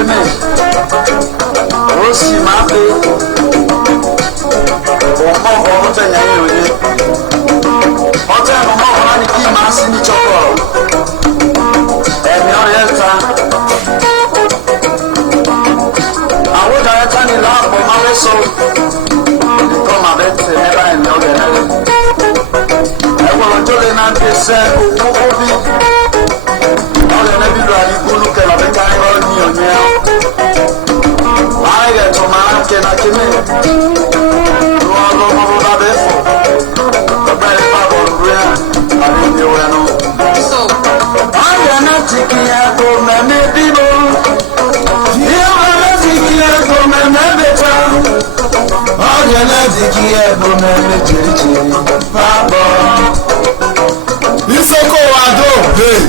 keme osi mabe omo hote nyaye oye hote no mo hona ni ki masi ni choko emi orienta awo director ni la po mawe so ko ma bete never en no gena e wo jole na be se obi ole na bi do ali gunu ke la be kai ro ni onye ai ga to ma ke na keme ro lo mo da be fo ko ba e ba bo ria ani ni o no so ai na tiki ya ko me me bi bo ya na tiki ya ko me me be ta ai na tiki ya ko me me chiri chiri ba bo isoko wa do hey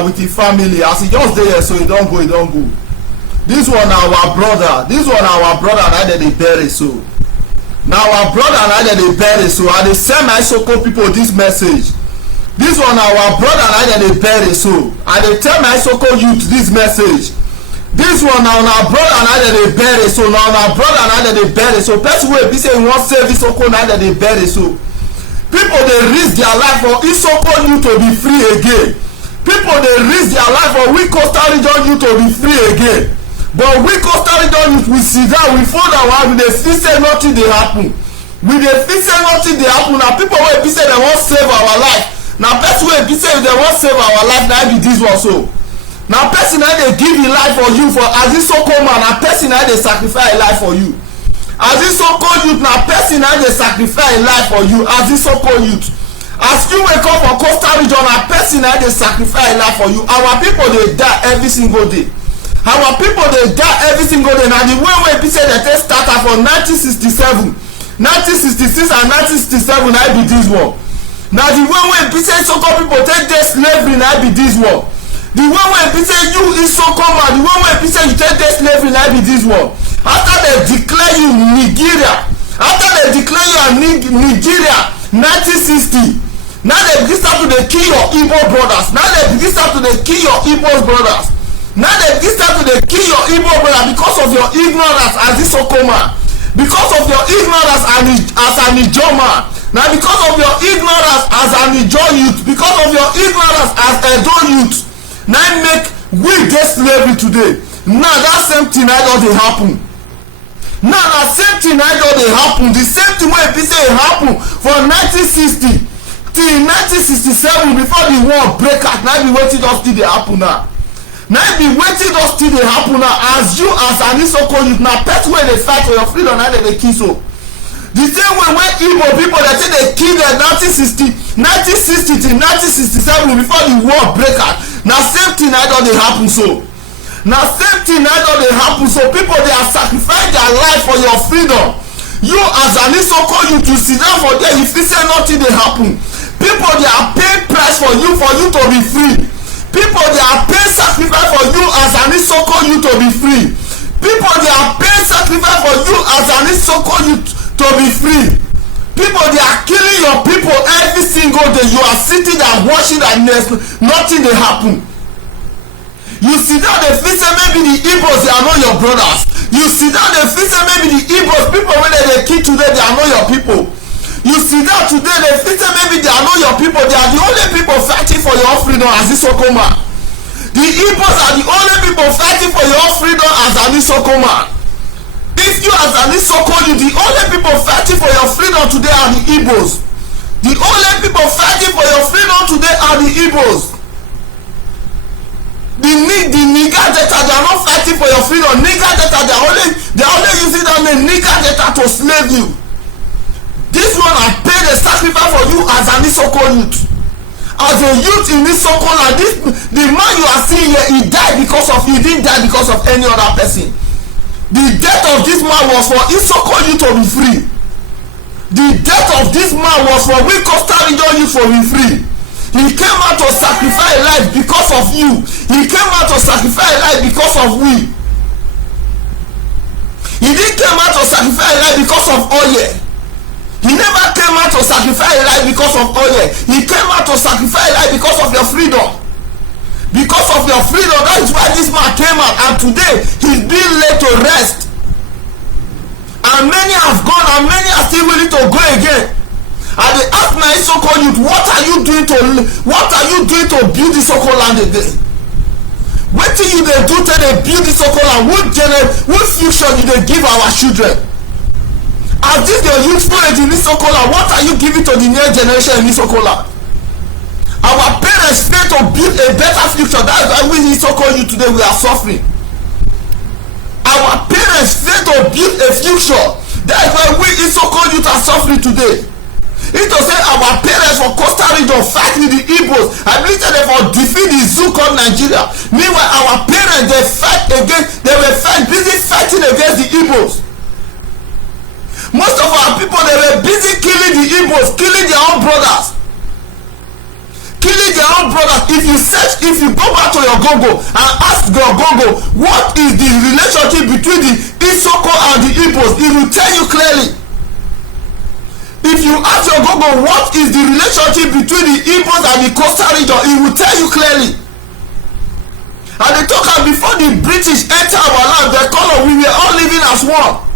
With the family as he just there, so he don't go. This one our brother, and I they bury so. Now our brother and I they bury so. I they send my so-called people this message. This one our brother and I they bury so. I they tell my so-called youth this message. This one now our brother and I they bury so. Now our brother and I they bury so. Person will be saying one service so-called and they bury so. People they risk their life for this so-called youth to be free again. People they risk their life for we Coastal Region youth to be free again. But we Coastal Region youth we sit down, we fold our hand, we dey feel say nothing dey happen. We dey feel say nothing dey happen. Na people wey be say they wan save our life. Na person wey be say they wan save our life na be this one so. Na person na dey give him life for you for as this so-called man, na person na dey sacrifice life for you. As this so-called youth, na person na dey sacrifice life for you as this so-called youth. As you wake up for Coastal Region, a person that they sacrifice life for you. Our people they die every single day. Our people they die every single day. Now the way we say that they started from 1967, 1966 and 1967, I be this one. Now the way we say so-called people take their slavery, I be this one. The way we say you is so common. The way we say you take their slavery, I be this one. After they declare you Nigeria, after they declare you Nigeria, 1960. Now they begin start to dey kill your Igbo brothers. Now they begin start to dey kill your Igbo brothers. Now they begin start to dey kill your Igbo brothers because of your ignorance as this Okoma. Because of your ignorance as an Ijo man. Now because of your ignorance as an Ijo youth. Because of your ignorance as Edo youth. Now make we get slavery today. Now that same thing that don dey happen. Now that same thing that don dey happen. The same thing wey be say e happen for 1960. Till 1967 before the war break out. Now be wetin just still dey happen now. Now be wetin just still dey happen now. As you as an Isoko youth, na person wey dey fight for your freedom na dey kill so. The same way when Igbo people dey say they kill them 1960 till 1967 before the war break out. Na same thing na don dey happen so. Na same thing na don dey happen so. People they are sacrificing their life for your freedom. You as an Isoko youth to sit down for there, you feel say nothing dey happen. People they are paying price for you to be free. People they are paying sacrifice for you as an Isoko youth to be free. People they are paying sacrifice for you as an Isoko youth to be free. People they are killing your people every single day. You are sitting and watching and nothing dey happen. You sit down dey feel say maybe the Igbos they are not your brothers. You sit down dey feel say maybe the Igbos people wey dey kill today they are not your people. You sit down today dey feel say maybe they are not your people. They are the only people fighting for your freedom as Isoko man. The Igbos are the only people fighting for your freedom as an Isoko man. If you as an Isoko, you the only people fighting for your freedom today are the Igbos. The only people fighting for your freedom today are the Igbos. The Niger Delta, they are not fighting for your freedom. Niger Delta, they are only using that name Niger Delta to slave you. This one I paid a sacrifice for you as an Isoko youth. as a youth in this so-called land, the man you are seeing here, he didn't die because of any other person. The death of this man was for Isoko youth to be free. The death of this man was for we Costa Rican youth to be free. He came out to sacrifice life because of you. He came out to sacrifice life because of we. He didn't come out to sacrifice life because of oil. He never came out to sacrifice life because of oil. He came out to sacrifice life because of your freedom. Because of your freedom, that is why this man came out, and today he's being laid to rest. And many have gone, and many are still willing to go again. And they ask my Isoko youth, what are you doing to build this Isoko land again? What do you they do till they build this Isoko land? What future do they give our children? As this your youthful age in this Isoko land, what are you giving to the new generation in this Isoko land? Our parents fail to build a better future. That is why we in Isoko youth today we are suffering. Our parents fail to build a future. That is why we in Isoko youth are suffering today. It was say our parents for Costa Rica fight with the Igbos. I believe that they for defeat the zoo called Nigeria. Meanwhile, our parents they were busy fighting against the Igbos. Most of our people they were busy killing the Igbos, killing their own brothers. If you go back to your Google and ask your Google what is the relationship between the Isoko and the Igbos, it will tell you clearly. If you ask your Google what is the relationship between the Igbos and the Costa Rica, it will tell you clearly. And they talk about before the British enter our land, they call us, we were all living as one.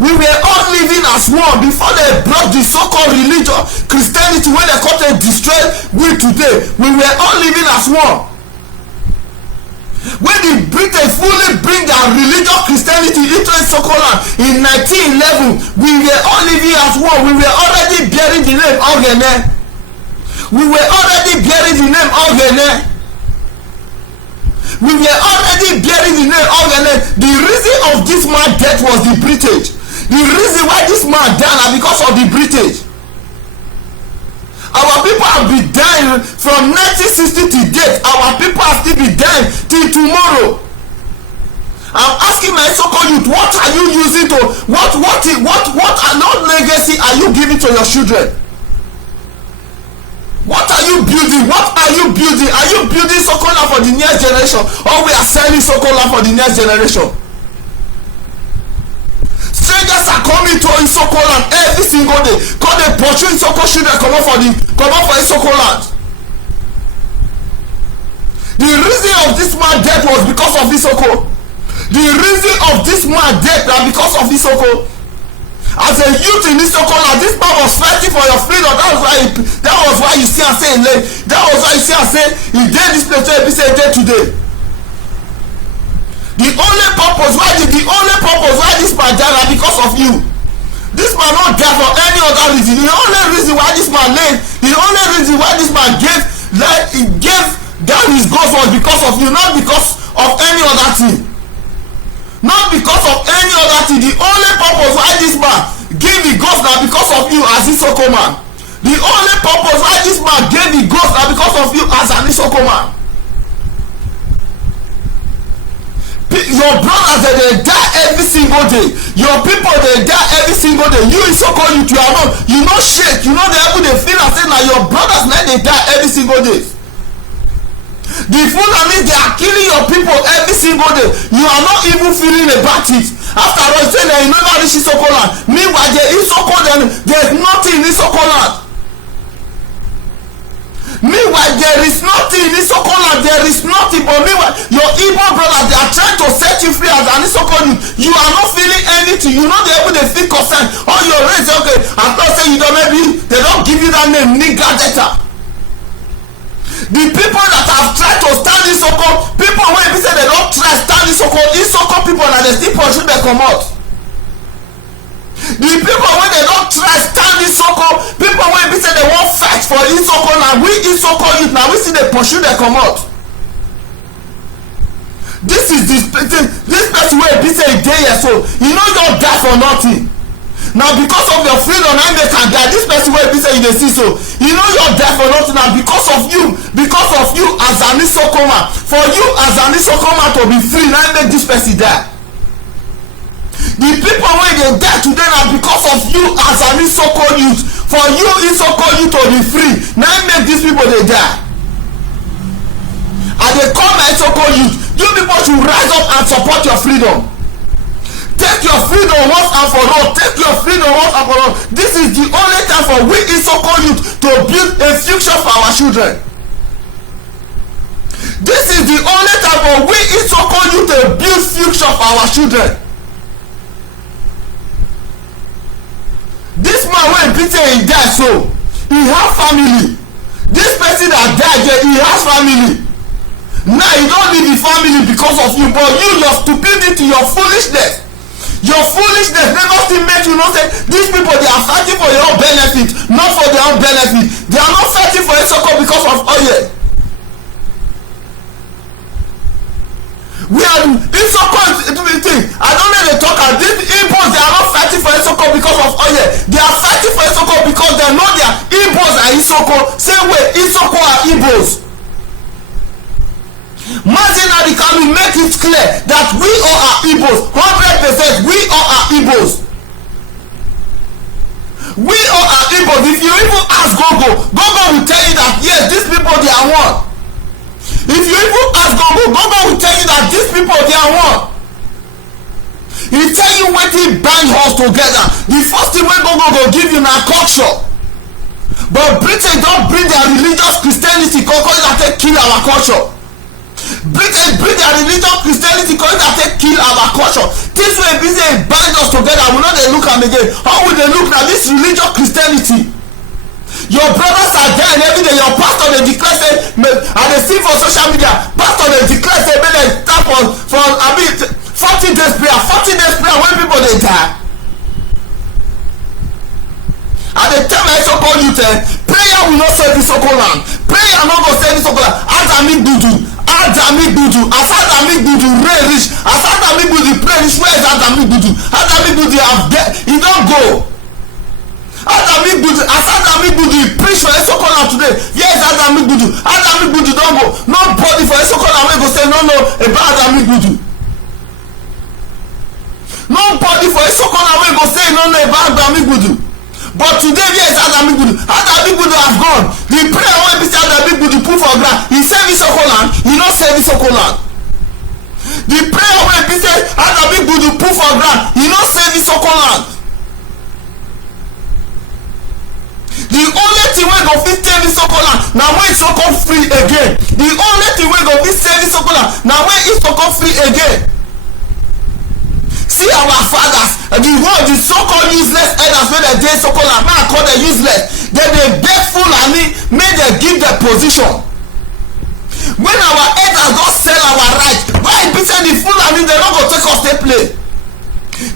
We were all living as one before they brought the so-called religion, Christianity, when they come to destroy we today. We were all living as one. When the British fully bring their religion Christianity into Sokoland in 1911, we were all living as one. We were already bearing the name Ogene. We were already bearing the name Ogene. We were already bearing the name Ogene. The reason of this man's death was the British. The reason why this man died is because of the British. Our people have been dying from 1960 to date. Our people have still been dying till tomorrow. I'm asking my so-called youth, what are you using to what legacy are you giving to your children? What are you building? What are you building? Are you building so-called land for the next generation, or we are selling so-called land for the next generation? Strangers are coming to Isoko land every single day. Because they pursue Isoko children come up for Isoko land. The reason of this man's death was because of Isoko. The reason of this man's death was because of Isoko. As a youth in Isoko land, this man was fighting for your freedom. That was why you see and say he did this place where he said day today. The only purpose why this man died is because of you. This man not died for any other reason. The only reason why this man gave down his ghost was because of you, not because of any other thing. Not because of any other thing. The only purpose why this man gave the ghost now because of you as Isoko man. The only purpose why this man gave the ghost now because of you as an Isoko man. Your brothers they die every single day. Your people they die every single day. You Isoko youth, you not shake. You know the able they feel and say now your brothers now they die every single day. The Fulani they are killing your people every single day. You are not even feeling about it. After all, say that you never reach Isoko land. Meanwhile, there is Isoko land. There is nothing in Isoko land. Meanwhile, there is nothing in Isoko land. There is nothing. But meanwhile, your Igbo brothers they are trying to set you free as an Isoko youth. You are not feeling anything. You know they able to feel concerned. All your race, okay. I'm not saying you don't maybe they don't give you that name nigga data. The people that have tried to stand Isoko, people when they say they don't try stand Isoko people and they still pursue them come out. The people when they don't try stand Isoko, people when they say they won't fight for Isoko now, we Isoko youth now we see they pursue them come out. This is this person where be say a day or so, you know you die for nothing. Now because of your freedom and they can die, this person where be say you dey see so, You know you're there for nothing, and because of you Azani Sokoma, for you Azani Sokoma to be free, now make this person die. The people wey dey die today na because of you Azani Soko youth. For you Isoko youth to be free, now make these people dey die. And they call my Isoko youth. You people should rise up and support your freedom. Take your freedom once and for all. Take your freedom once and for all. This is the only time for we Isoko youth to build a future for our children. This is the only time for we Isoko youth to build future for our children. This man wey be say he die so, he have family. This person that died there, he has family. Now he don leave the family because of you, but you, your stupidity, your foolishness never still make you know say these people they are fighting for your own benefit, not for their own benefit. They are not fighting for Isoko because of oil. We are Isoko thing. I don't know they talk about these Igbos. They are not fighting for Isoko because of oil. They are fighting for Isoko because they know their Igbos are Isoko. Same way Isoko are Igbos. Martin can we make it clear that we all are Igbos. 100% we all are Igbos. We all are Igbos. If you even ask Gogo will tell you that yes, these people they are one. If you even ask Gogo will tell you that these people they are one. He tell you wetin bind us together. The first thing wey Gogo go give you na culture. But Britain don bring their religious Christianity come that take kill our culture. Britain bring their religious Christianity come that take kill our culture. This way be say bind us together. We no dey look am again. How we dey look na this religious Christianity. Your brothers are there and every day your pastor dey declare say I dey see for social media pastor dey declare say make dem start for 40 days prayer when people dey die. I dey tell my Isoko youth prayer will not save Isoko land. Prayer no go save Isoko land. Adami Dudu as Adami Dudu rain reach, as Adami Dudu pray reach, where is Adami Dudu? Adami Dudu have dead, he don go. Adami Dudu, as Adami Dudu preach for Isoko land today, where is Adami Dudu? Adami Dudu don go. Nobody for Isoko land wey go say no about Adami Dudu. Nobody for Isoko land wey go say no about Adami Dudu. But today where is Adami Dudu? Adami Dudu have gone. The prayer wey be say Adami Dudu put for ground, he save Isoko land, he no save Isoko land. The prayer wey be say Adami Dudu put for ground, he no save Isoko land. The only thing wey go fit save Isoko land na when Isoko free again. The only thing wey go fit save Isoko land na when Isoko free again. See our fathers, the so-called useless elders wey dey Isoko land, man call them useless. They dey beg Fulani make dem give them position. When our elders don sell our right, why e be say the Fulani dem no go take us take play?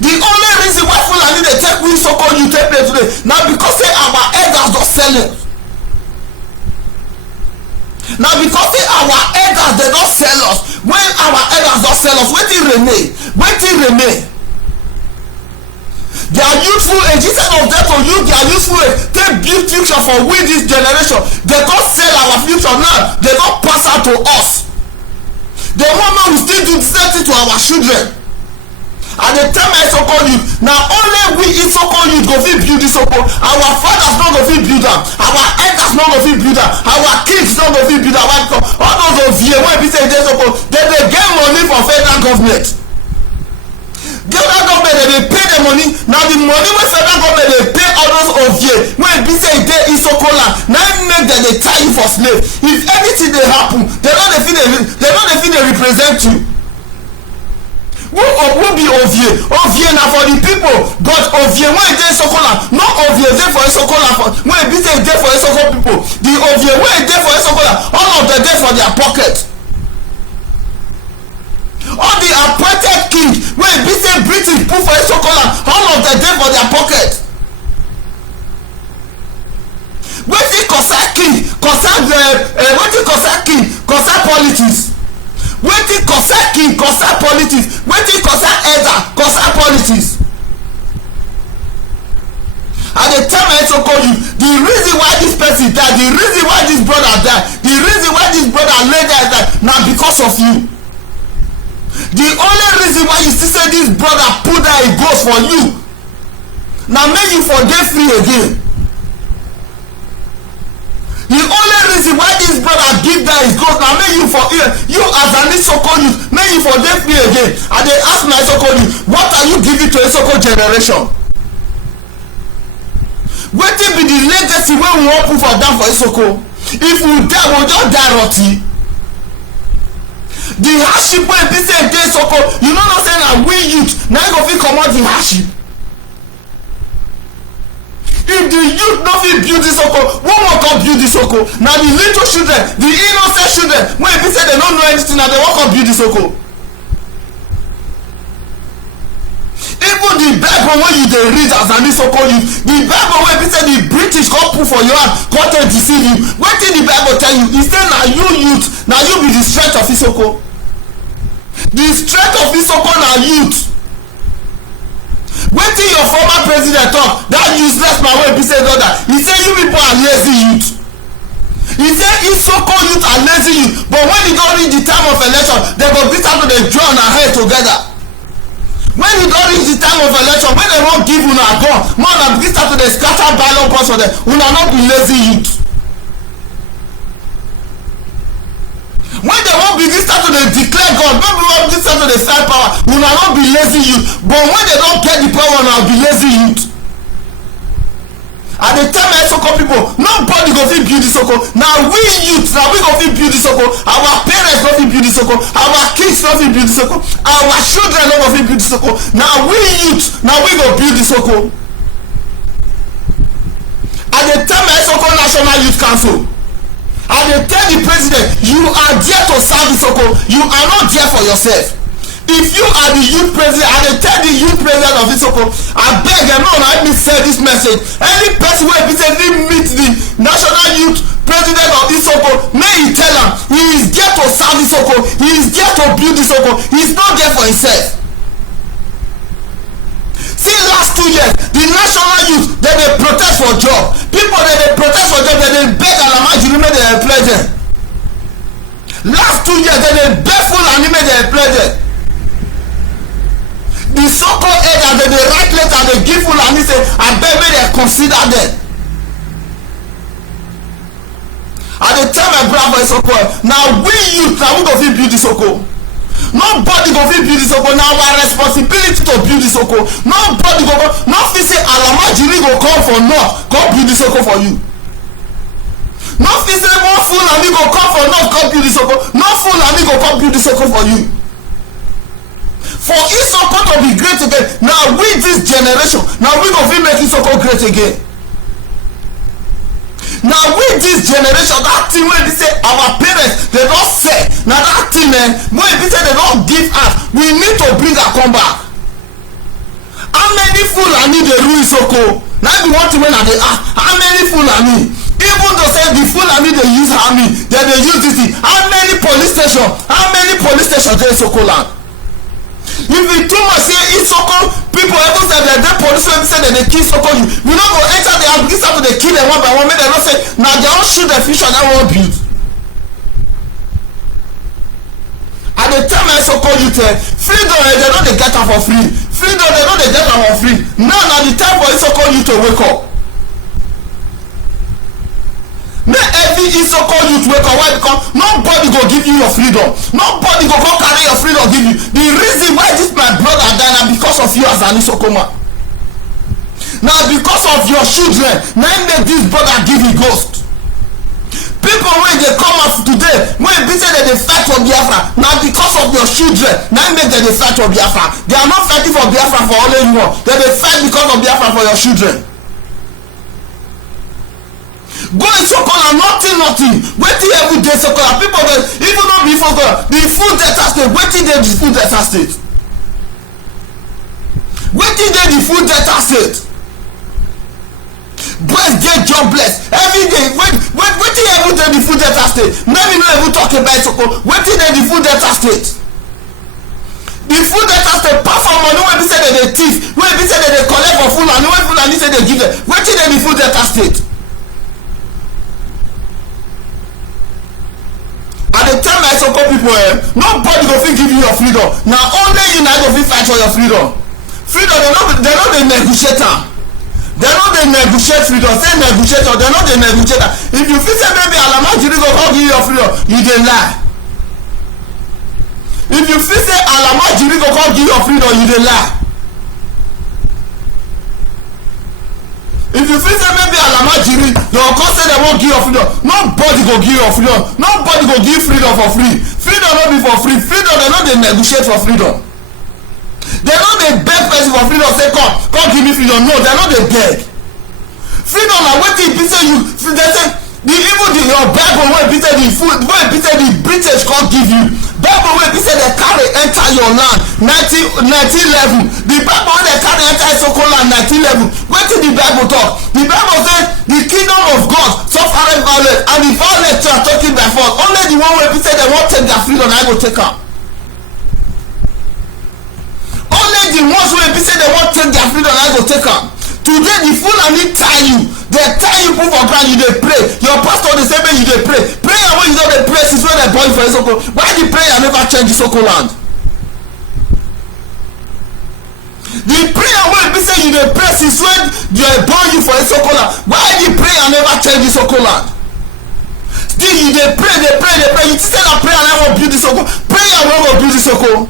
The only reason why Fulani dey take we so-called youth take play today na because say our elders don sell it. Na because say our elders dey don sell us. When our elders don sell us, wetin remain? Their youthful age, instead of them to use their youthful age take build future for we this generation, they don sell our future now. They don pass out to us. The moment we still do the same thing to our children. And they tell my Isoko youth, na only we Isoko youth go fit build Isoko. Our fathers no go fit build am, our elders no go fit build am, our kids no go fit build am. All those ovie wey be say dey Isoko, they dey get money from federal government. Federal government dey pay the money. Now the money wey federal government dey pay all those ovie wey be say dey Isoko land, na im make dem dey tie you for slave. If anything dey happen, they no dey fit dey represent you. Who be ovie? Ovie na for the people, but ovie wey dey Isoko land, no ovie dey for Isoko land for wey be say dey for Isoko people. The ovie wey dey for Isoko land, all of them dey for their pocket. All the appointed king wey be say British put for Isoko land, all of them dey for their pocket. Wetin concern king concern politics. Wetin concern king concern politics. Wetin concern elder concern politics. I dey tell my Isoko youth, the reason why this person die, the reason why this brother die, the reason why this brother lay there die, na because of you. The only reason why you still say this brother put down a ghost for you, na make you for dey free again. The only reason why this brother give down his ghost na make you for you as an Isoko youth, make you for dey free again. I dey ask my Isoko youth, what are you giving to Isoko generation? Wetin be the legacy wey we wan put for down for Isoko? If we die, we just die rotty. The hardship wey be say dey Isoko, you no know say na we youth na go fit comot the hardship. If the youth no fit build Isoko, who wan come build Isoko? Na the little children, the innocent children wey be say they no know anything, na they wan come build Isoko. Even the Bible wey you dey read as an Isoko youth, the Bible wey be say the British come put for your hand come take deceive you, wetin the Bible tell you? E say na you youth, na you be the strength of Isoko. The strength of Isoko na youth. Wetin your former president talk, that useless man wey be say brother, he say you people are lazy youth. He say Isoko youth are lazy youth, but when e don reach the time of election, they go beat am to dey join our head together. When e don reach the time of election, when they wan give una gun, more na begin start to dey scatter ballot box for them, una no be lazy youth. When they wan begin start to dey declare God, when we wan begin start to dey sell power, una no be lazy youth. But when they don get the power, una be lazy youth. I dey tell my Isoko people, nobody go fit build Isoko. Na we youth, na we go fit build Isoko. Our parents no fit build Isoko. Our kids no fit build Isoko. Our children no go fit build Isoko. Na we youth, na we go build Isoko. I dey tell my Isoko National Youth Council, I dey tell the president, you are there to serve Isoko. You are not there for yourself. If you are the youth president, I dey tell the youth president of Isoko, abeg dem no let me say this message. Any person wey be say fit meet the national youth president of Isoko, may he tell am he is there to serve Isoko. He is there to build Isoko. He is not there for himself. See, last 2 years the national youth dem dey protest for job. People dem dey protest for job, dem dey beg Alamajiri make dem employ dem. Last 2 years dem dey beg Fulani make dem employ dem. The so-called elders dem dey write letter dey give Fulani say abeg make dem consider dem. I dey tell my brother for Isoko, na we youth na we go fit build Isoko. Nobody go fit build Isoko. Na our responsibility to build Isoko. Nobody go no fit say Alamajiri go come for north come build Isoko for you. No fit say one Fulani go come for north come build Isoko. No Fulani go come build Isoko for you. For Isoko to be great again, now with this generation, now we go fit make Isoko great again. Now with this generation, that thing wey be say our parents they don say, na that thing wey be say they don give us, we need to bring her come back. How many Fulani dey rule Isoko? Na be one thing wey I dey ask. How many Fulani? Even though say the Fulani dey use army, dem dey use this thing. How many police station? How many police station dey Isoko land? If e too much say Isoko people even say dem dey police wey be say dem dey kill Isoko you, we no go enter the house begin start to dey kill dem one by one, make dem know say na their own children future na wan build. I dey tell my Isoko youth freedom dem no dey get am for free. Freedom dem no dey get am for free. Now na the time for Isoko youth to wake up. Make every Isoko youth wake up. Why? Because nobody go give you your freedom. Nobody go come carry your freedom give you. The reason why this my brother die na because of you as an Isoko man. Na because of your children na im make this brother give you ghost. People wey dey come out today wey be say dem dey fight for Biafra, na because of your children na im make dem dey fight for Biafra. They are not fighting for Biafra for only you. Dem dey fight because of Biafra for your children. Go Isoko na nothing wetin every day Isoko na people dey even no be for God the full Delta state. Wetin dey the full Delta state? Wetin dey the full Delta state? Boys dey jobless every day. Wetin every day the full Delta state? Maybe no even talk about Isoko. Wetin dey the full Delta state? The full Delta state apart from money wey be say dey thief, wey be say dey collect for Fulani, wey Fulani say dey give them, wetin dey be full Delta State? I dey tell my Isoko people, nobody go fit give you your freedom. Na only you na go fit fight for your freedom. Freedom, they no dey negotiate am. They no dey negotiate freedom. Say negotiator, they no dey negotiate am. If you feel say maybe Alamajiri go come give you your freedom, you dey lie. If you feel say Alamajiri go come give you your freedom, you dey lie. If you feel say maybe Alamajiri they go come say they won't give you freedom, nobody go give you freedom. Nobody go give freedom for free. Freedom no be for free. Freedom, they no dey negotiate for freedom. They no dey beg person for freedom say come give me freedom. No, they no dey beg. Freedom na wetin be say you they say your Bible wey be say the food wey be say the British come give you, Bible wey be say they carry enter your land 1911, the Bible wey they carry enter Isoko land 1911, wetin the Bible talk? The Bible say the kingdom of God suffereth violence, and the violence are taken by force. Only the one wey be say they wan take their freedom na go take am. Only the ones wey be say they wan take their freedom na go take am. Today the Fulani tie you, they tie you put for ground, you dey pray. Your pastor dey say make you dey pray. Prayer wey you don dey pray since when they born you for Isoko. Why the prayer never change Isoko land? The prayer wey be say you dey pray since when they born you for Isoko land, why the prayer never change Isoko land? Still you dey pray. You say na prayer na go build Isoko. Prayer no go build Isoko.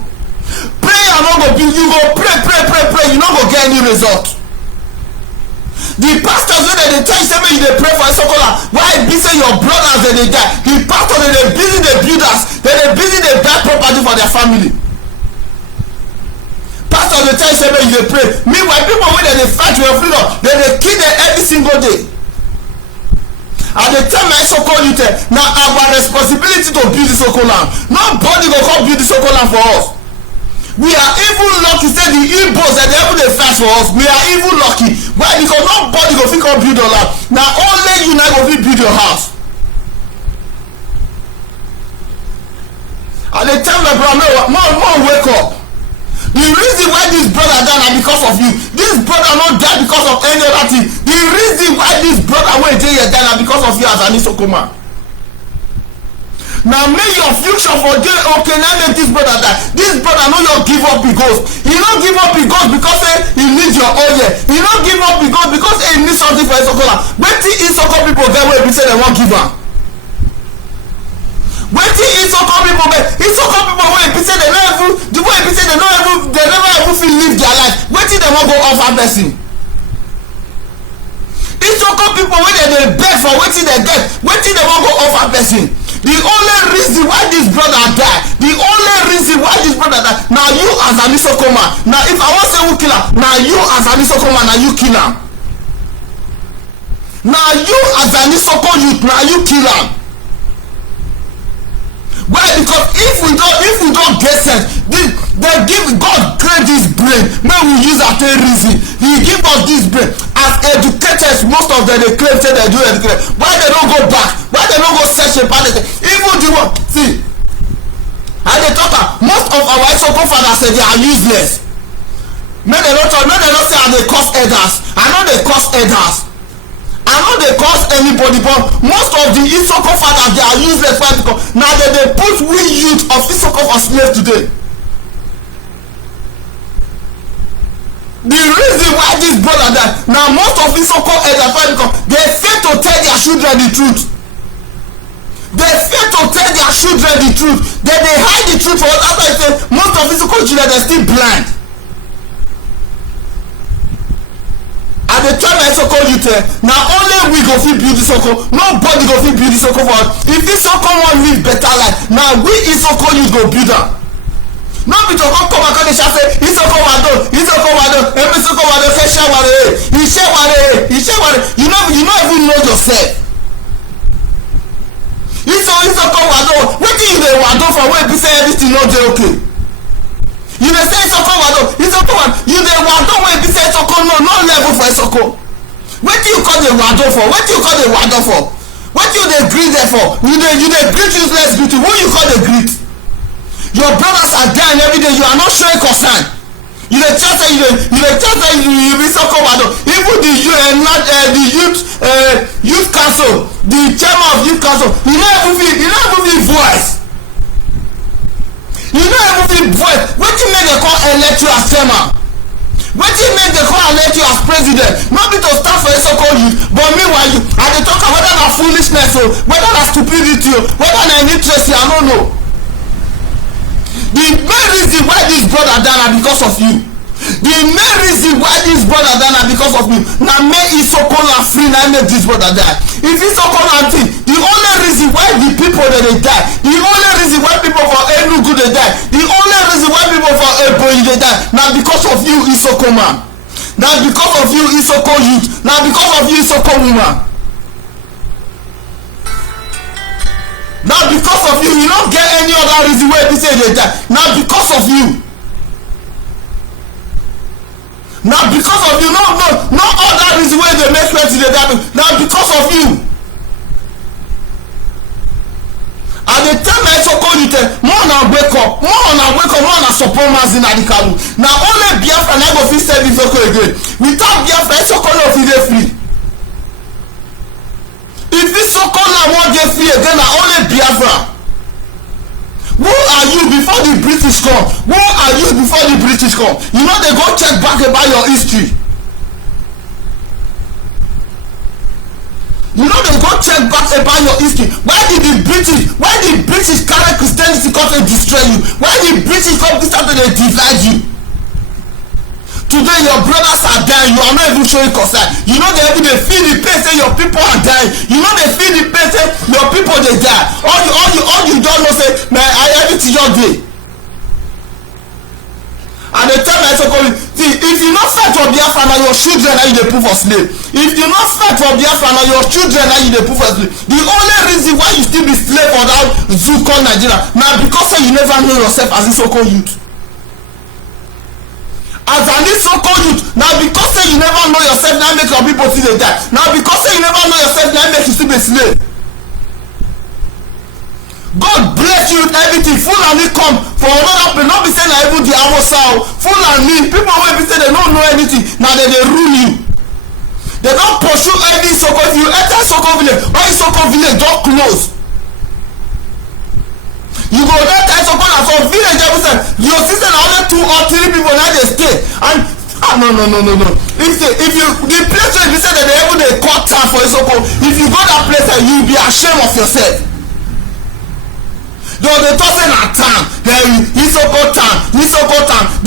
Prayer no go build. You go pray. You no go get any result. The pastors wey dey tell you say make you dey pray for Isoko land, why be say your brothers dey die? The pastors dey busy dey builders, dey busy dey buy property for their family. Pastors dey tell you say make you dey pray. Meanwhile, people wey dey fight for your freedom, dey kill them every single day. I dey tell my Isoko youth, na our responsibility to build Isoko land. Nobody go come build Isoko land for us. We are even lucky say the Igbos that they even dey fight for us. We are even lucky. Why? Because nobody go fit come build your land. Na only you na go fit build your house. I dey tell my brother, more wake up. The reason why this brother die na because of you. This brother no die because of any other thing. The reason why this brother wey dey here die na because of you as an Isoko man. Now make your future for day okay. Now make this brother die. This brother no your give up because he no give up because he needs your oil. He no give up because he needs something for Isoko land. Wetin Isoko people get wey be say they wan give am? Wetin Isoko people get? Isoko people wey be say they no even the way be say they never even fit live their life. Wetin they wan go offer person? Isoko people wey dey beg for wetin they get, wetin they wan go offer person? The only reason why this brother die, na you as an Isoko man. Now if I wan say who kill am, na you as an Isoko man, na you kill am. Na you as an Isoko youth, na you kill am. Why? Because if we don't get sense, they give God create this brain, make we use at a reason. He give us this brain. As educators, most of them they claim say they do educate. Why they don't go back? Why they don't go search about it? Even the one see, and they talk about most of our Isoko fathers say they are useless. Make they not talk, make they not say I dey curse elders. I know they curse elders. I know they curse anybody, but most of the Isoko fathers they are useless. Why? Because now they put we youth of Isoko for slave today. The reason why this brother died, now most of Isoko elders, because they fail to tell their children the truth. They fail to tell their children the truth. They hide the truth for us. After I say most of Isoko children they still blind. And they tell my Isoko youth, now only we go fit build Isoko. Nobody go fit build Isoko for us. If Isoko wan live better life, now we Isoko youth go build am. No be to come back and say Isoko wado Isoko wado say shaware you no even know yourself. Isoko wado wetin you dey wado for wey be say everything no dey okay? You dey say Isoko wado you dey wado wey be say Isoko no level for Isoko. Wetin you call dey wado for? Wetin you dey greet there for? You dey greet useless greeting. Who you call dey greet? Your brothers are dying every day. You are not showing concern. You dey chat say you be Isoko Wado. Even the youth council, the chairman of youth council, you no even fit voice. You no even fit voice. Wetin make dem come elect you as chairman? Wetin make dem come elect you as president? No be to stand for Isoko youth, but meanwhile I dey talk whether na foolishness o, whether na stupidity o, whether na interest I no know. The main reason why this brother die na because of you. The main reason why this brother die na because of you. Na make Isoko na free na make this brother die. If Isoko na thing, the only reason why the people dey die, the only reason why people for Enugu dey die, the only reason why people for Ebonyi dey die, na because of you Isoko man. Na because of you Isoko youth. Na because of you Isoko woman. Na because of you. You no get any other reason why be say dey die. Na because of you. Na because of you. No other reason why dey make plenty dey die. Na because of you. I dey tell my Isoko youth, more na wake up, more na support Mazi Nnamdi Kanu. Na only Biafra na go fit save Isoko again. Without Biafra, Isoko no fit dey free. If Isoko na wan dey free again, na only Biafra. Who are you before the British come? Who are you before the British come? You know they go check back about your history. You know they go check back about your history. Why did the British carry Christianity come to destroy you? Why did British come to start to divide you? Today your brothers are dying, you are not even showing concern. You know they even dey feel the pain say your people are dying. You know they feel the pain say your people dey die. All you don't know say man everything just dey. And they tell my Isoko, see if you not fight for Biafra na your children na you dey put for slave. If you not fight for Biafra na your children na you dey put for slave. The only reason why you still be slave for that zoo called Nigeria na because say you never know yourself as Isoko youth. As an Isoko youth, na because say you never know yourself na make your people still dey die. Na because say you never know yourself na make you still be slave. God bless you with everything. Fulani come for another place. No be say na even the Hausa o. Fulani people wey be say they no know anything na they dey rule you. They don pursue every Isoko. If you enter Isoko village, all Isoko village don close. You go enter Isoko na for village every time. Your sister na only 2 or 3 people na dey stay. And no. If you the place where you say that they even dey cut town for Isoko, if you go that place you be ashamed of yourself. They talk say na town, Isoko town.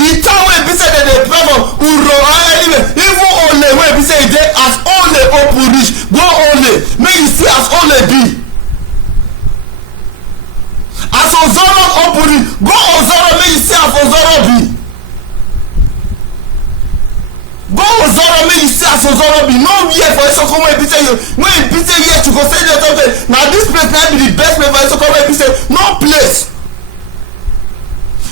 The town wey be say they pray for Uro anyway. Even Ole wey be say e dey as Ole open reach, go Ole make you see as Ole be. As Ozoro open reach, go Ozoro make you see as Ozoro be. Go Ozoro make you see as Ozoro be. No here for Isoko wey be say you when you be say yes you go say that okay. Now this place na be the best place for Isoko wey be say no place.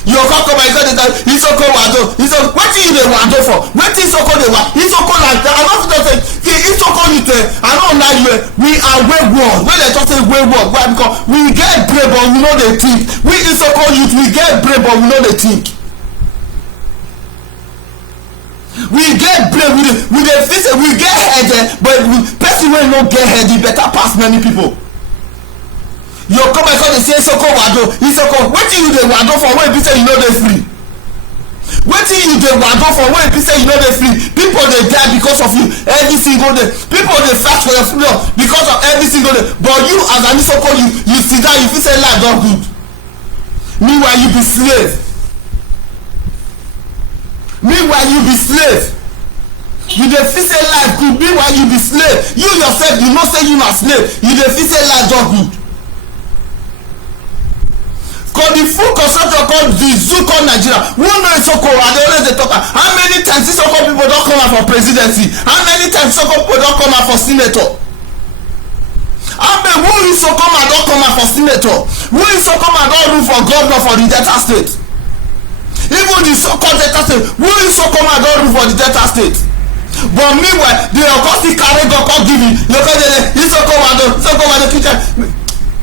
You come by God dey Isoko Wado. Wetin you dey wado for? Wetin Isoko dey wado? Isoko like that. I no fit say Isoko you I no lie you. We are wayward. When they talk say wayward, why? Because we get brave but we no dey think. We Isoko youth we get brave but we no dey think. We get brave, we dey feel say we get head but person wey no get head e better pass many people. You come and dey say Isoko Wado. Wetin you dey wado for wey be say you no dey free? Wetin you dey wado for wey be say you no dey free? People dey die because of you every single day. People dey fight for your freedom because of every single day. But you as an Isoko you sit down you feel say life don good. Meanwhile you be slave. You dey feel say life good. Meanwhile you be slave. You yourself you know say you na slave. You dey feel say life don good. Cause the full consultant called the zoo called Nigeria. Who know Isoko? I dey always dey talk. How many times Isoko people don come out for presidency? How many times Isoko people don come out for senator? Who Isoko man don come out for senator? Who Isoko man don rule for governor for the Delta state? Even the so-called Delta state, who Isoko man don rule for the Delta state? But meanwhile the Okosi carry go come give you Isoko Wado kitchen.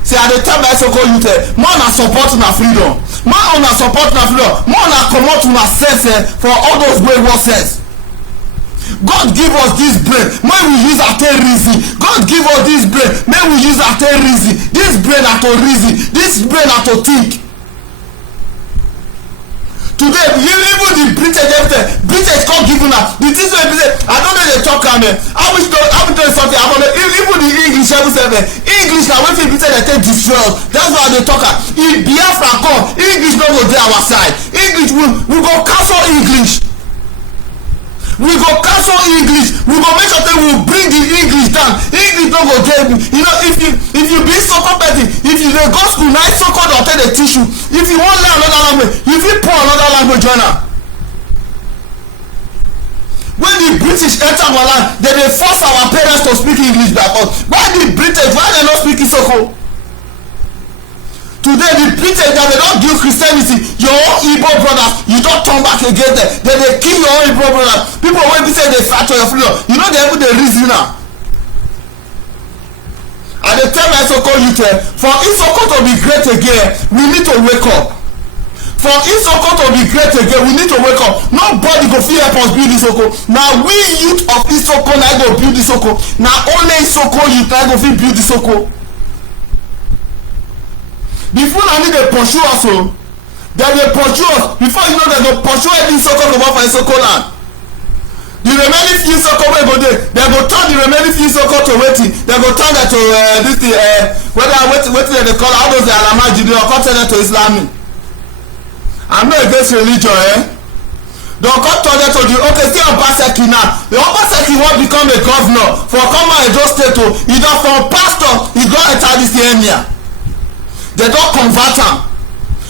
See I dey tell my Isoko youth more na support na freedom. More una support na freedom, more una comot una sense for all those wayward sense. God give us this brain may we use am take reason. God give us this brain may we use am take reason. This brain na to reason, this brain na to think. Today even the British come give una the things wey be say I don't know dey talk am I wish to something about even the English English na wetin be say dey take destroy us. That's why I dey talk am. If Biafra come, English no go dey our side. English we go cancel English. We go cancel English. We go make sure say we bring the English down. English no go dey. You know, if you be so competent, if you dey go school na so called don take dey teach you. If you wan learn another language, you fit pour another language join am. When the British enter our land, they dey force our parents to speak English back us. Why the British, why they no speak Isoko? Today the British that they don give Christianity, your own Igbo brothers, you don turn back against them. They dey kill your own Igbo brothers. People wey be say dey fight for your freedom, you know they even dey reason am. I dey tell my Isoko youth for Isoko to be great again, we need to wake up. For Isoko to be great again, we need to wake up. Nobody go fit help us build Isoko. Na we youth of Isoko na go build Isoko. Na only Isoko youth na go fit build Isoko. Before na need dey pursue us o, dem dey pursue us. Before you know dem go pursue every Isoko to work for Isoko land. The remaining few Isoko wey go dey, dem go turn the remaining few Isoko to wetin? Dem go turn dem to this thing wetin dem dey call all those Alama Judea or come turn dem to Islamic. I'm not against religion don come turn dem to the okay see Obaseki now. The Obaseki wan become a governor for common Edo state o. He don from pastor he don enter this emir. They don convert am.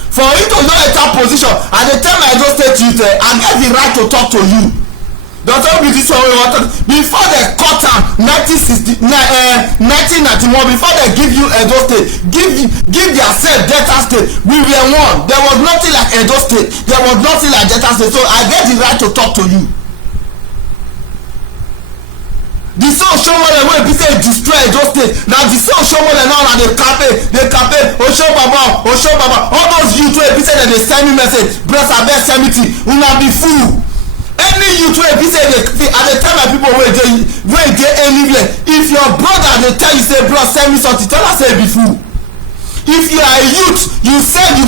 For him to no enter position, I dey tell my Edo state youth I get the right to talk to you. Don tell me this one wey you wan talk. Before they cut am 1991, before they give you Edo state, give yourself Delta state, we were one. There was nothing like Edo state, there was nothing like Delta state, so I get the right to talk to you. The son Shomole wey be say destroy Edo state, na the son Shomole now na dey campaign Oshobaba all those youth wey be say dem dey send me message, bros abeg send me thing, una be fool. Any youth wey be say I dey tell my people wey dey anywhere, if your brother dey tell you say bro send me something, tell am say be fool. If you are a youth, you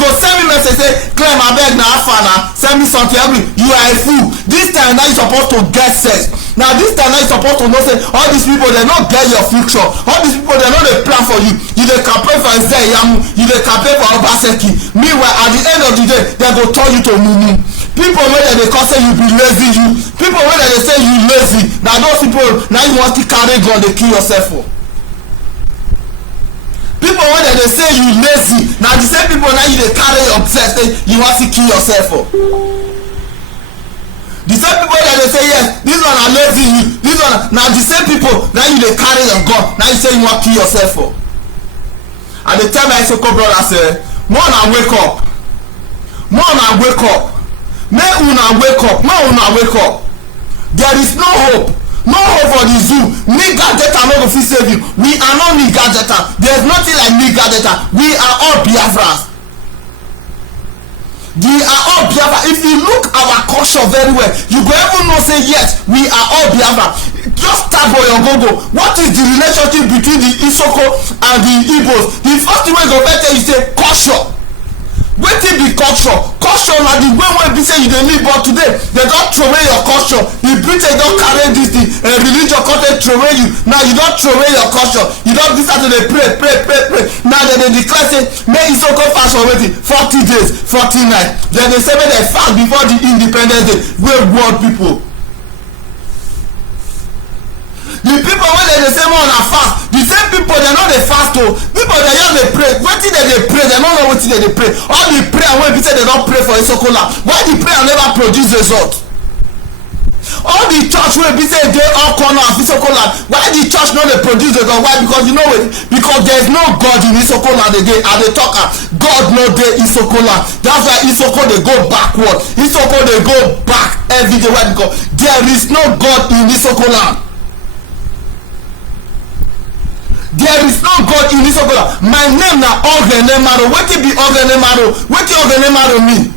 go send me message say Clem abeg na how far na send me something, you are a fool. This time now you suppose to get sense. Now this time now you suppose to know say all these people they no get your future. All these people they no dey plan for you. You dey campaign for Ezeyamu, you dey campaign for Obaseki. Meanwhile at the end of the day they go turn you to mumu. People wey dem dey call say you be lazy, people wey dem dey say you lazy, na those people na you wan still carry gun dey kill yourself for. People wey dem dey say you lazy, na the same people na you dey carry yourself say you wan still kill yourself for. The same people that dey say yes this one na lazy you, this one na the same people na you dey carry your gun na you say you wan kill yourself for. I dey tell my Isoko brothers more una wake up, more una wake up, make una wake up, make una wake up. There is no hope for the zoo. Nigga data no go fit save you. We are not nigga data. There is nothing like nigga data. We are all Biafrans. We are all Biafra. If you look our culture very well, you go even know say yes, we are all Biafra. Just tap for your Google. What is the relationship between the Isoko and the Igbos? The first thing wey go better you say culture. Wetin be culture? Culture na the way wey be say you dey live, but today they don throw away your culture. The British don carry this thing religion come take throw away you. Now you don throw away your culture. You don decide to dey pray. Now dem dey declare say make Isoko fast for wetin 40 days 40 nights. Dem dey say make dem fast before the independence day wey world people. The people wey dem dey say more na fast, the same people dem no dey fast o. People dem just dey pray. Wetin dem dey pray, dem no know wetin dem dey pray. All the prayer wey be say dem don pray for Isoko land, why the prayer never produce result? All the church wey be say dey all corner of Isoko land, why the church no dey produce result? Why? Because you know wetin? Because there is no God in Isoko land again. I dey talk am, God no dey Isoko land. That's why Isoko dey go backward. Isoko dey go back every day. Why? Because there is no God in Isoko land. There is no God in Isoko land. My name na Ogenemaro. Wetin be Ogenemaro? Wetin Ogenemaro mean?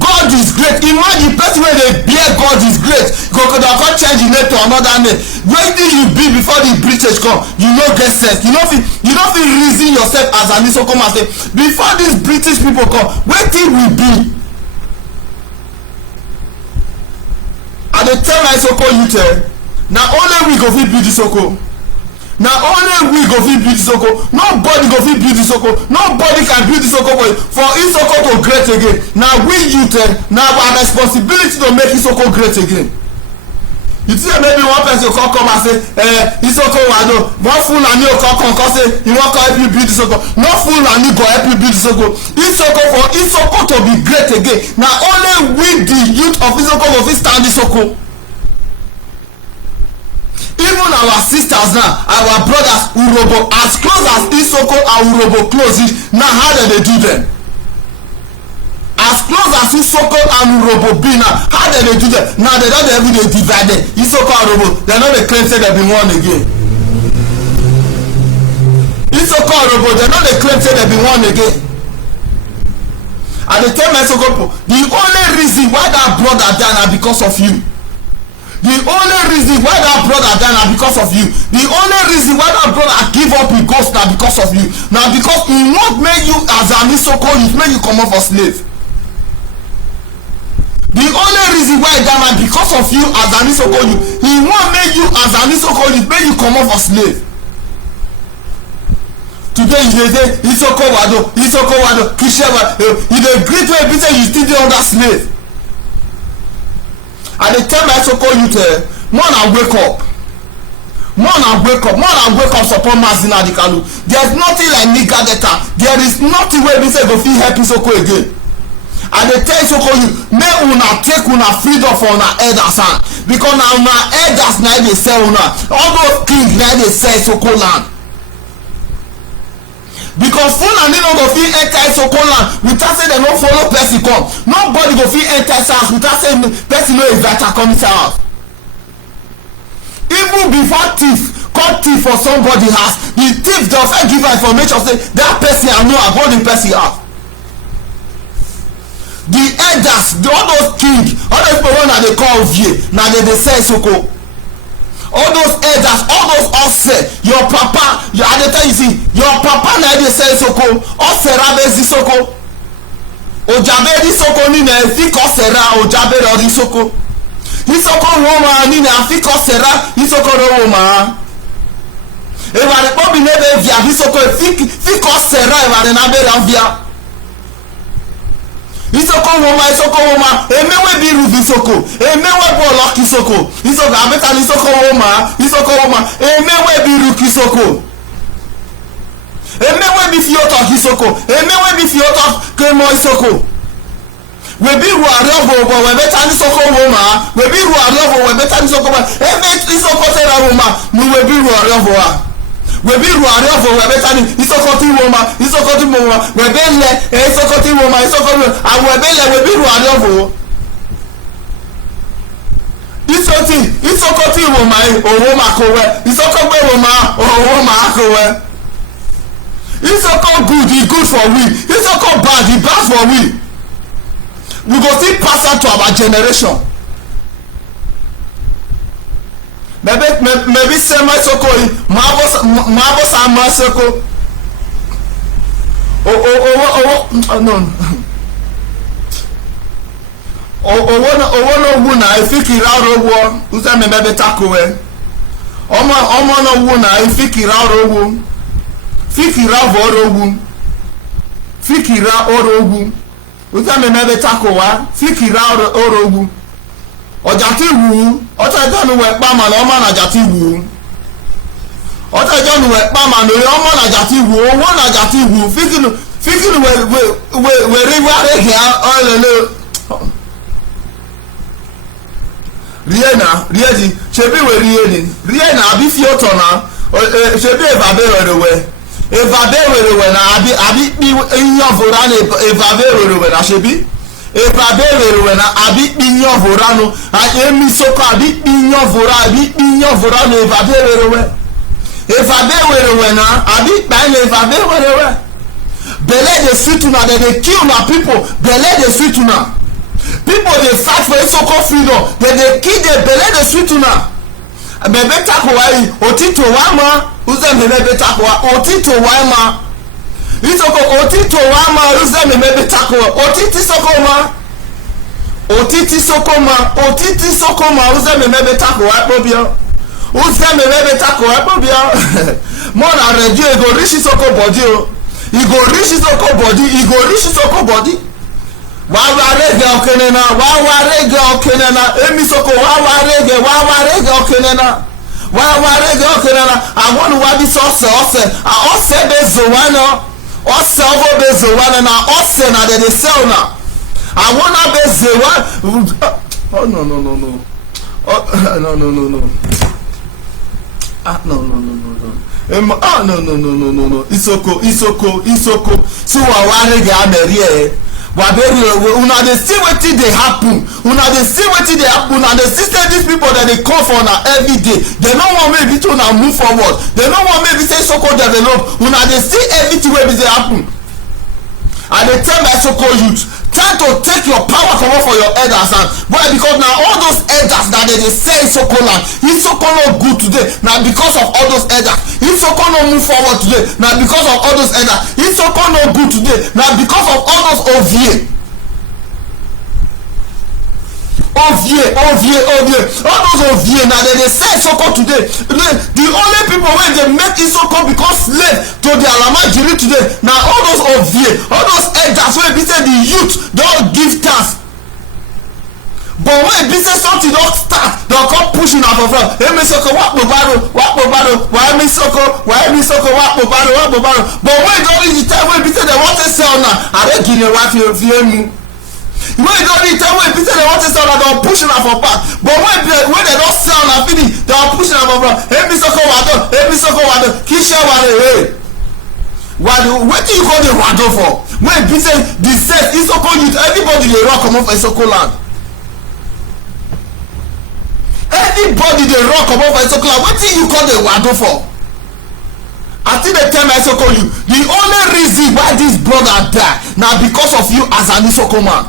God is great. Imagine person wey dey bear God is great. Go come change the name to another name. Wetin you be before the British come? You no get sense. You no fit reason yourself as an Isoko man say before these British people come, wetin we be? I dey tell my Isoko youth na only we go fit build Isoko. Na only we go fit build Isoko. Nobody go fit build Isoko. Nobody can build Isoko for Isoko to great again. Na we youth na our responsibility to make Isoko great again. You see maybe one person come and say Isoko wado one fool and you come say he wan help you build Isoko. No fool and you go help you build Isoko. Isoko for Isoko to be great again. Na only we the youth of Isoko go fit stand Isoko. Even our sisters now, our brothers Urobo, as close as Isoko and Urobo close it, now how they do them? As close as Isoko and Urobo be now, how they do them? Now they don't every day divide them. Isoko and Urobo, they not the claim say they be one again. Isoko and Urobo, they not the claim say they be one again. And they tell my Isoko, the only reason why that brother died na because of you. The only reason why that brother died na because of you. The only reason why that brother give up his ghost na because of you. Na because he won't make you as an Isoko, he make you come out for slave. The only reason why that na because of you as an Isoko, he won't make you as an Isoko, he make you come out for slave. Today you dey say Isoko wado, Kishewa, you dey greet wey be say you still dey under slave. I dey tell my Isoko youth more na wake up support Mazi Nnamdi Kanu. There is nothing like nigga data. There is nothing wey be say go fit help Isoko again. I dey tell Isoko youth make una take una freedom for una elders hand, because na una elders na dey sell una. All those kings na dey sell Isoko land. Because Fulani no go fit enter Isoko land without say dem no follow person come. Nobody go fit enter house without say person no invite her come inside house. Even before thief come thief for somebody house, the thief dey first give her information say that person I know I go the person house. The elders, all those king, all those people wey dey call Ovie, na dey sell Isoko. All those elders, all those offset, your papa, I dey tell you see, your papa na dey sell Isoko, offset Isoko. Ojabe Isoko ni na fi ko sera Ojabe ro Isoko. Isoko woman ni na fi ko sera Isoko ro woman. E wa re po bi ne be via Isoko fi ko sera e wa re na be ran via. Isoko woman, emewe bi ru Isoko, emewe bo lock Isoko. Isoko abeta ni Isoko woman, emewe bi ru Isoko. Emewe bi fi oto Isoko, emewe bi fi oto kemo Isoko. We bi ru ariovo bo we beta ni Isoko woman, we bi ru ariovo we beta ni Isoko woman. Ebe Isoko tera woman, mu we bi ru ariovo a. We be ruariovo we beta ni Isoko ti woman, we be le Isoko ti woman, and we be le we be ruariovo. Isoko ti woman owo makowe, Isoko gbe woman owo makowe. Isoko good, he good for we. Isoko bad, he bad for we. We go still pass out to our generation. Maybe sema Isoko mabo sama Isoko. No. Owo no wu na ifikira rowo. Usa me bebe takowe. Omo no wu na ifikira rowo. Fikira vorowu. Fikira orowu. Usa me bebe takowa. Fikira orowu. Ọjà tí wù ọjà ìjọ́nu wẹ̀ pa màá ọmọ nàjà tí wù ọjà ìjọ́nu wẹ̀ pa màá lórí ọmọ nàjà tí wù owó nàjà tí wù fíkìlù wẹ̀rí wáré hìá ọ̀lẹ́lẹ́ ríẹ̀nì ṣebí wẹ̀ ríẹ̀nì àbí fi ọ̀tọ̀ náà ṣebí èvàbẹ́ wẹ̀rẹ̀ na àbí iyán fòrá ní èvàbẹ́ wẹ̀rẹ̀ na ṣebí Evabe were na abi pinyo vorano emi Isoko abi pinyo vora no evabe were If I be where now, I be bang if I be where. Bele dey sweet una, they kill na people. Bele dey sweet una. People dey fight for so-called freedom. They kill the bele dey sweet una. Bebe takuwai otito wama uze mebe takuwa otito wama itoko otito wama uze mebe takuwa otiti sokoma otiti sokoma uze mebe takuwa pobio uze mebe takuwa pobio mona ready go reach soko body o e go reach soko body wawarege okenena emi soko wawarege okenena awonu wabi ose bezowana ose ovo bezowana na ose na de sell na awona bezewa oh no oh no ah no isoko so wawarege amerie una dey see wetin dey happen una dey see these people that dey call for una every day. They no wan make it una move forward. They no wan make it say Soko develop. Una dey see everything wey be dey happen. I dey tell my Soko youth, try to take your power comot for your elders hand. Why? Because na all those elders that dey say Soko land, if Soko no good today, na because of all those elders. If Soko no move forward today, na because of all those elders. If Soko no good today, na because of all those OVA. All those OVA na dey say Soko today. The only people wey dey make Isoko become slave to the Alamajiri today na all those OVA, all those elders wey be say the youth don give tax. But when be say something don start, dem come push una for front. Emi Soko wakpo baro, why me Soko wakpo baro. But when don reach the time wey be say dem wan take sell una, are gini wa fi emu. When don reach time wey be say dem wan take sell una, dem push una for back. But when dem don sell una finish, dem push una for front. Emi Soko wado, kishe wade. Wetin you call the wado for? When be say the set Isoko youth, everybody dey run comot for Isoko land. Everybody dey run comot for Isoko land. Wetin you call the wado for? I think they tell my Isoko you, the only reason why this brother die na because of you as an Isoko man.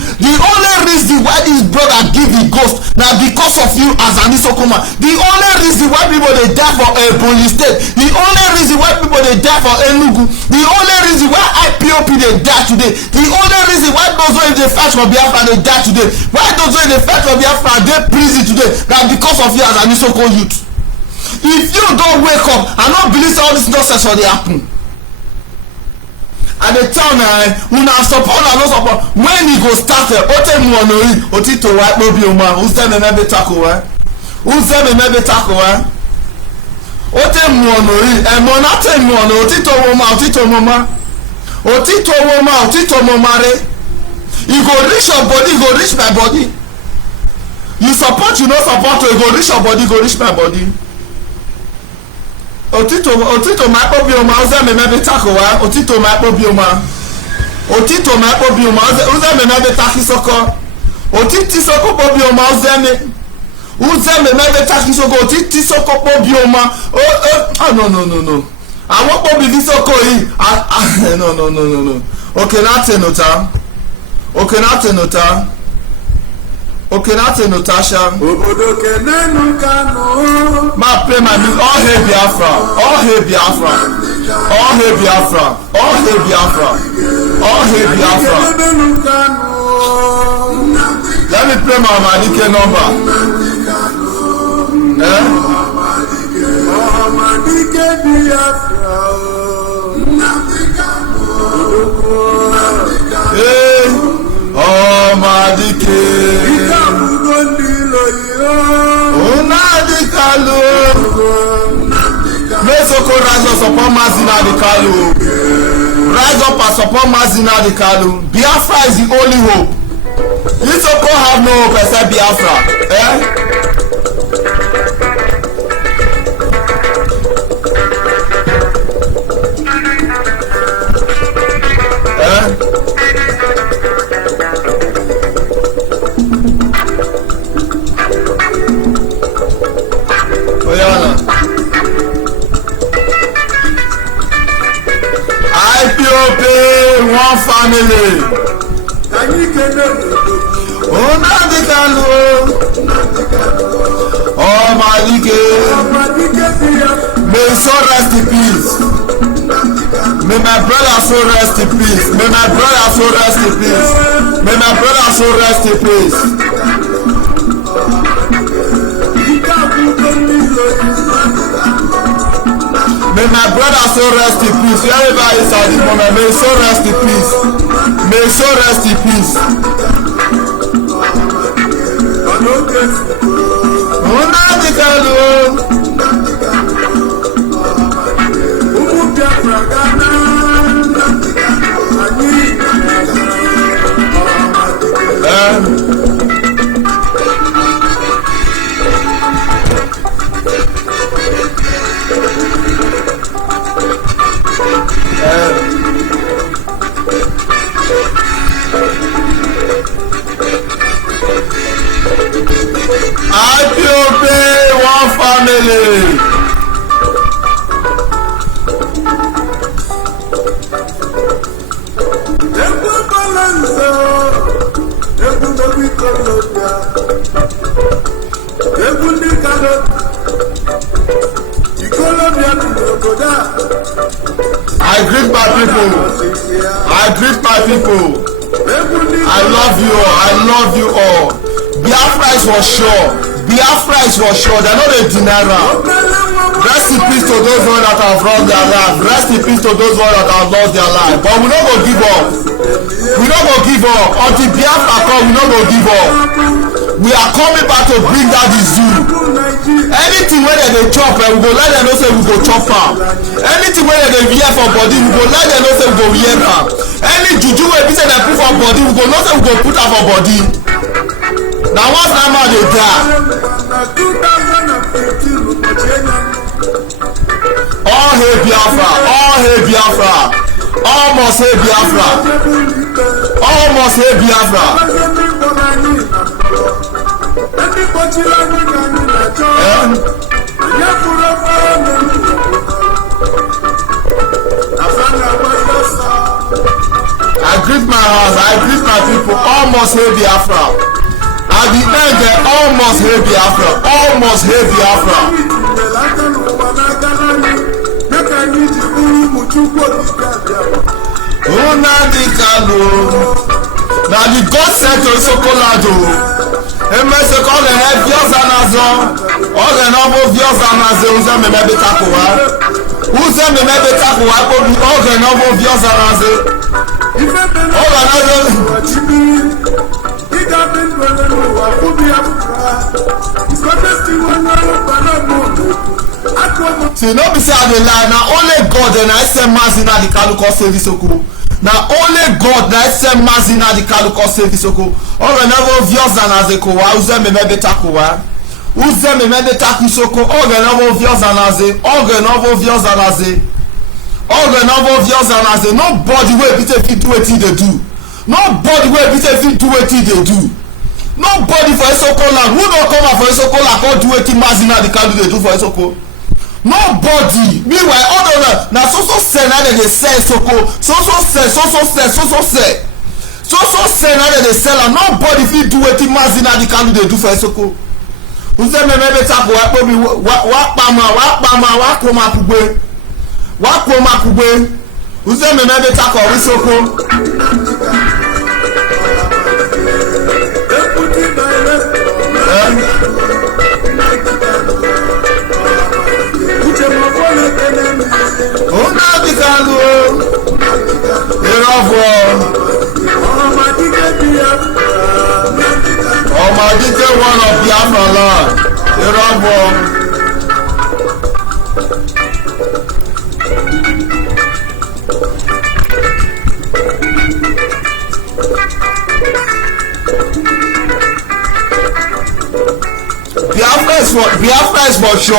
The only reason why this brother give the ghost na because of you as an Isoko man. The only reason why people dey die for Ebonyi state, the only reason why people dey die for Enugu, the only reason why IPOP dey die today, the only reason why those wey dey fight for Biafra dey die today, why those wey dey fight for Biafra dey prison today, na because of you as an Isoko youth. If you don wake up, I no believe say all this nonsense dey happen. I dey tell una support una no support. When e go start ote mu onori otito wa kpobi oma uzeme mebe tako wa ote mu onori emo na te mu ono otito moma re. E go reach your body, e go reach my body. You support, you no support, e go reach your body, go reach my body. Otito ma kpobi oma uzeme mebe tako wa otito ma kpobi oma uzeme mebe taki Soko otiti Soko kpobi oma uzeme mebe taki Soko otiti Soko kpobi oma no àwọn kpobi vi Soko yi no okay na te notasha obodo kenenu kanu ma play my music. All hail Biafra. Let me play my Amadike number. Amadike Biafra. Hey, Amadike. May Soko rise up upon Mazina the Kalu. Rise up and support Mazina the Kalu. Biafra is the only hope. You Soko have no hope except Biafra. Nnamdi Kanu. Oh Malike. May his soul rest in peace. May my brother soul rest in peace. May my brother soul rest in peace. May my brother soul rest in peace. May my brother soul rest in peace. Wherever he is at this moment, may his soul rest in peace. May his soul rest in peace. Nnamdi Kanu. IPOB one family. I greet my people. I greet my people. I love you all. I love you all. Biafra is for sure. Biafra is for sure. They're not a denier. Rest in peace to those ones that have lost their life. Rest in peace to those ones that have lost their life. But we don't go give up. We don't go give up. Until Biafra come, we don't go give up. We are coming back to bring down the zoo. Anything where they chop, we go let them know say we go chop am. Anything where they wear for body, we go let them know say we go wear am. Any juju wey be say dem put for body, we go know say we go put am for body. Na once that man dey die. All hail Biafra, all hail Biafra, all must hail Biafra, all must hail Biafra. I greet my house, I greet my people, all must hail Biafra. At the end, they all must hail Biafra, all must hail Biafra. Nnamdi Kanu. Now the God sent to Sokolado. Emese kọ́ lè hẹ́ fíọ́sà náà zọ. Ọ̀rẹ́ náà bó fíọ́sà náà zẹ ọ̀sẹ̀ mẹ́mẹ́ bí takò wá. Ọ̀sẹ̀ mẹ́mẹ́ bí takò wá kóbi ọ̀rẹ́ náà bó fíọ́sà náà zẹ. Ọ̀rẹ́ náà zẹ. See, no be say I dey lie, na only God and I send Mazi na the Kanu call save Isoko. Na only God na I send Mazi na the Kanu call save Isoko. Ọ̀rẹ́ náà bó fíọ́sà náà zẹ kò wá, ọ̀sẹ̀ mẹ́mẹ́ bí takò wá. Ọ̀sẹ̀ mẹ́mẹ́ bí takò Isoko, ọ̀rẹ́ náà bó fíọ́sà náà zẹ, ọ̀rẹ́ náà bó fíọ́sà náà zẹ. Ọ̀rẹ́ náà bó fíọ́sà náà zẹ. Nobody wey be say fit do wetin dey do. Nobody wey be say fit do wetin dey do. Nobody for Isoko land who don come out for Isoko land come do wetin Mazi na the Kanu dey do for Isoko. Nobody. Meanwhile all those na so sell na dem dey sell Isoko, so sell na dem dey sell am. Nobody fit do wetin Mazi na the Kanu dey do for Isoko. Uze meme be tapo wa po mi wa pama wa koma kugbe. Wa koma kugbe. Uze meme be tako Isoko. Nnamdi Kanu irọ́fọ́ ọmọ adíjẹ́ one of Biafra land irọ́fọ́. Biafra is for sure.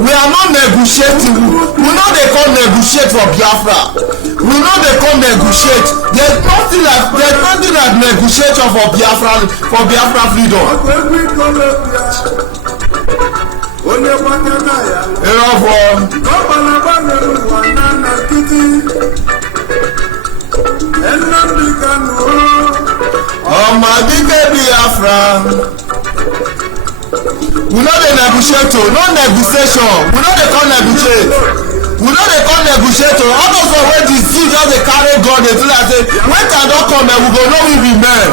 We are not negotiating. We know they come negotiate for Biafra. We know they come negotiate. There's nothing like negotiation for Biafra freedom. Omadike Biafra. We no dey negotiate o, no negotiation. We no dey come negotiate. We no dey come negotiate o. All those wey the zeal just dey carry gun dey feel like say when time don come we go know we be men.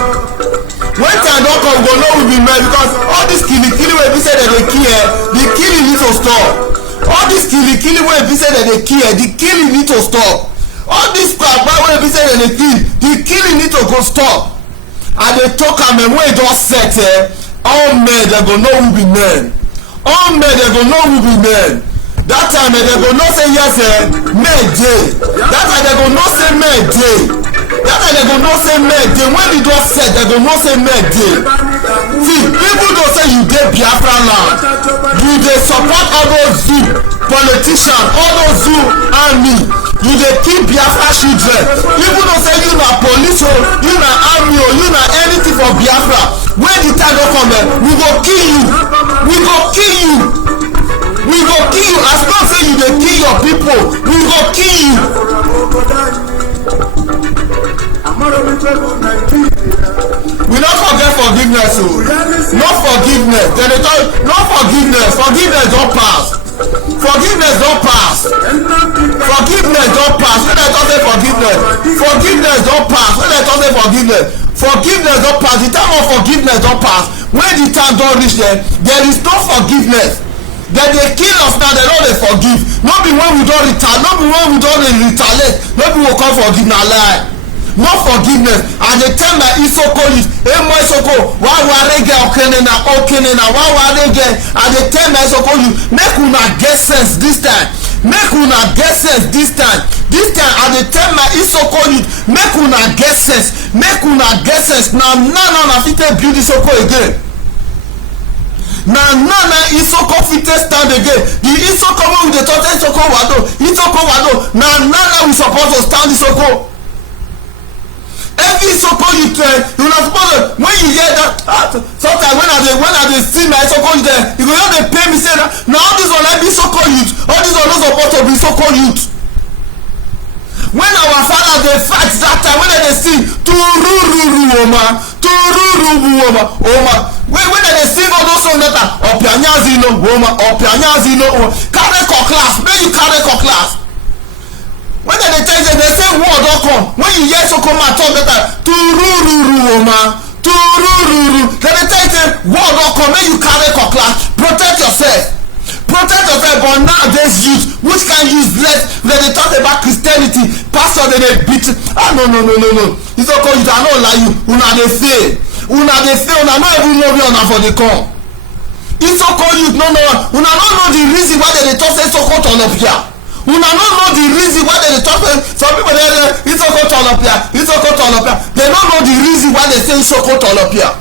When time don come we go know we be men because all this killing wey be say dem dey kill the killing need to stop. All this killing wey be say dem dey kill the killing need to stop. All this crap wey be say dem dey kill the killing need to go stop. And dey talk am when e don set all men dem go know who be men. All men dem go know who be men. That time dem go know say yes men dey. That time dem go know say men dey. That time dem go know say men dey. When e don set dem go know say men dey. See, even though say you dey Biafra land, you dey support all those zoo politicians, all those zoo army. You dey kill Biafra children. Even though say you na police o, you na army o, you na anything for Biafra. When the time don come we go kill you. We go kill you. We go kill you. As long say you dey kill your people, we go kill you. We no forget forgiveness o. No forgiveness. Dem dey talk no forgiveness. Forgiveness don pass. Forgiveness don pass. Forgiveness don pass. When dem talk say forgiveness, forgiveness don pass. When dem talk say forgiveness, forgiveness don pass. The time of forgiveness don pass. When the time don reach there is no forgiveness. Dem dey kill us now, dem no dey forgive. No be when we don retaliate, no be when we don retaliate, no be we come forgive, na lie. No forgiveness. I dey tell my Isoko youth, emo Isoko wa warege okene na wa warege. I dey tell my Isoko youth, make una get sense this time. Make una get sense this time. This time I dey tell my Isoko youth, make una get sense. Make una get sense. Na fit build Isoko again. Na Isoko fit stand again. The Isoko wey we dey talk Isoko Wado. Na we suppose to stand Isoko. Every Isoko youth you na suppose when you hear that sometimes when I dey see my Isoko youth you go just dey pay me say na all this one like be Isoko youth, all this one no suppose to be Isoko youth. When our fathers dey fight that time when dem dey sing turururu oma when dem dey sing all those songs that opianyazi no oma carry cutlass, make you carry cutlass. When dem dey tell you they say war don come, when you hear Isoko man talk that turururu oma dem dey tell you say war don come, make you carry cutlass, protect yourself. But nowadays youth, which can useless when they talk about Christianity, pastor they beat. No. Isoko youth, I no lie you, una dey fail, una no even know where una for dey come. Isoko youth una no know the reason why they talk say Isoko turn up here. Una no know the reason why they talk say some people dey say Isoko turn up here. They no know the reason why they say Isoko turn up here.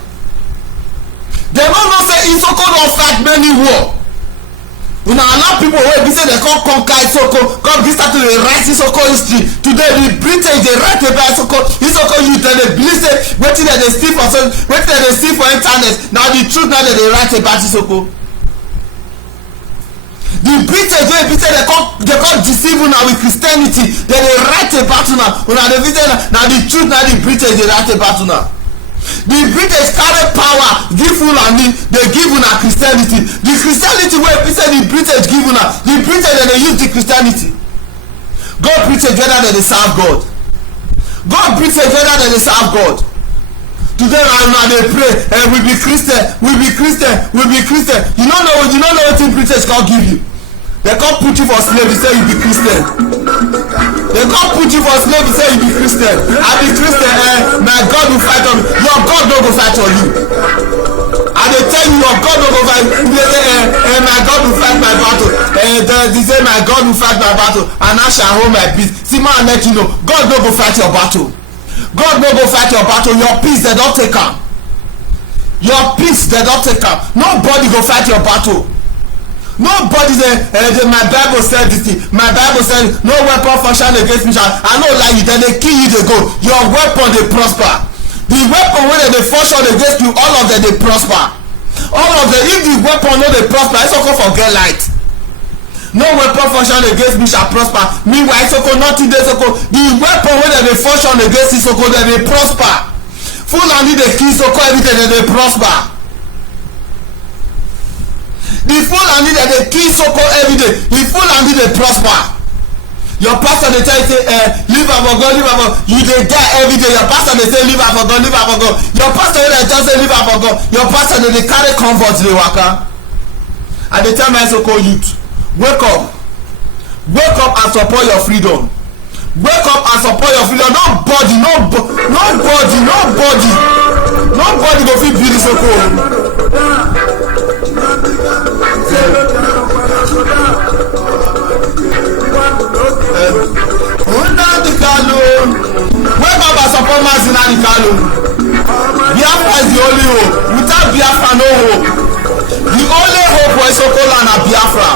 They no know say Isoko don fight many war. Una allow people wey be say dem come conquer Isoko, come start to dey write Isoko history. Today the British dey write about Isoko youth, dem dey believe say wetin dem dey steal for internet na the truth na dem dey write about Isoko. The British wey be say dem come deceive una with Christianity, dem dey write about una dey visit na the truth na the British dey write about una. The British carry power give Fulani, they give una Christianity. The Christianity wey be say the British give una, the British dem dey use the Christianity. God British whether dem dey serve God. God British whether dem dey serve God. Today una dey pray we be Christian. You no know wetin British come give you. They come put you for slavery say you be Christian. They come put you for slavery say you be Christian. I be Christian my God will fight on you. Your God no go fight on you. I dey tell you your God no go fight. You dey say my God will fight my battle. They say my God will fight my battle and I shall hold my peace. See man let you know God no go fight your battle. God no go fight your battle. Your peace they don take am. Your peace they don take am. Nobody go fight your battle. Nobody say my Bible said this thing. My Bible said no weapon fashioned against me shall. I no lie you, then they kill you, they go. Your weapon they prosper. The weapon wey they fashion against you, all of them they prosper. All of them, if the weapon no they prosper, Isoko forget light. No weapon fashioned against me shall prosper. Meanwhile Isoko nothing dey Isoko. The weapon wey they fashion against Isoko, then they prosper. Fulani dey kill Soko every day, dem dey prosper. The Fulani that dey kill Soko every day, the Fulani dey prosper. Your pastor dey tell you say leave am for God, leave am for God. You dey die every day. Your pastor dey say leave am for God, leave am for God. Your pastor dey just say leave am for God. Your pastor dey carry comfort dey waka. I dey tell my Soko youth, wake up and support your freedom. Wake up and support your freedom. Nobody go fit beat Soko. Nnamdi Kanu, wake up and support Mazi Nnamdi Kanu. Biafra is the only hope. Without Biafra, no hope. The only hope for Soko land na Biafra.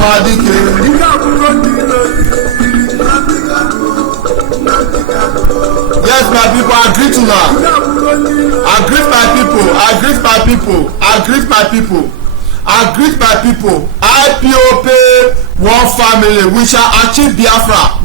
Madike. Yes, my people, I greet you now. I greet my people. IPOP, one family. We shall achieve Biafra.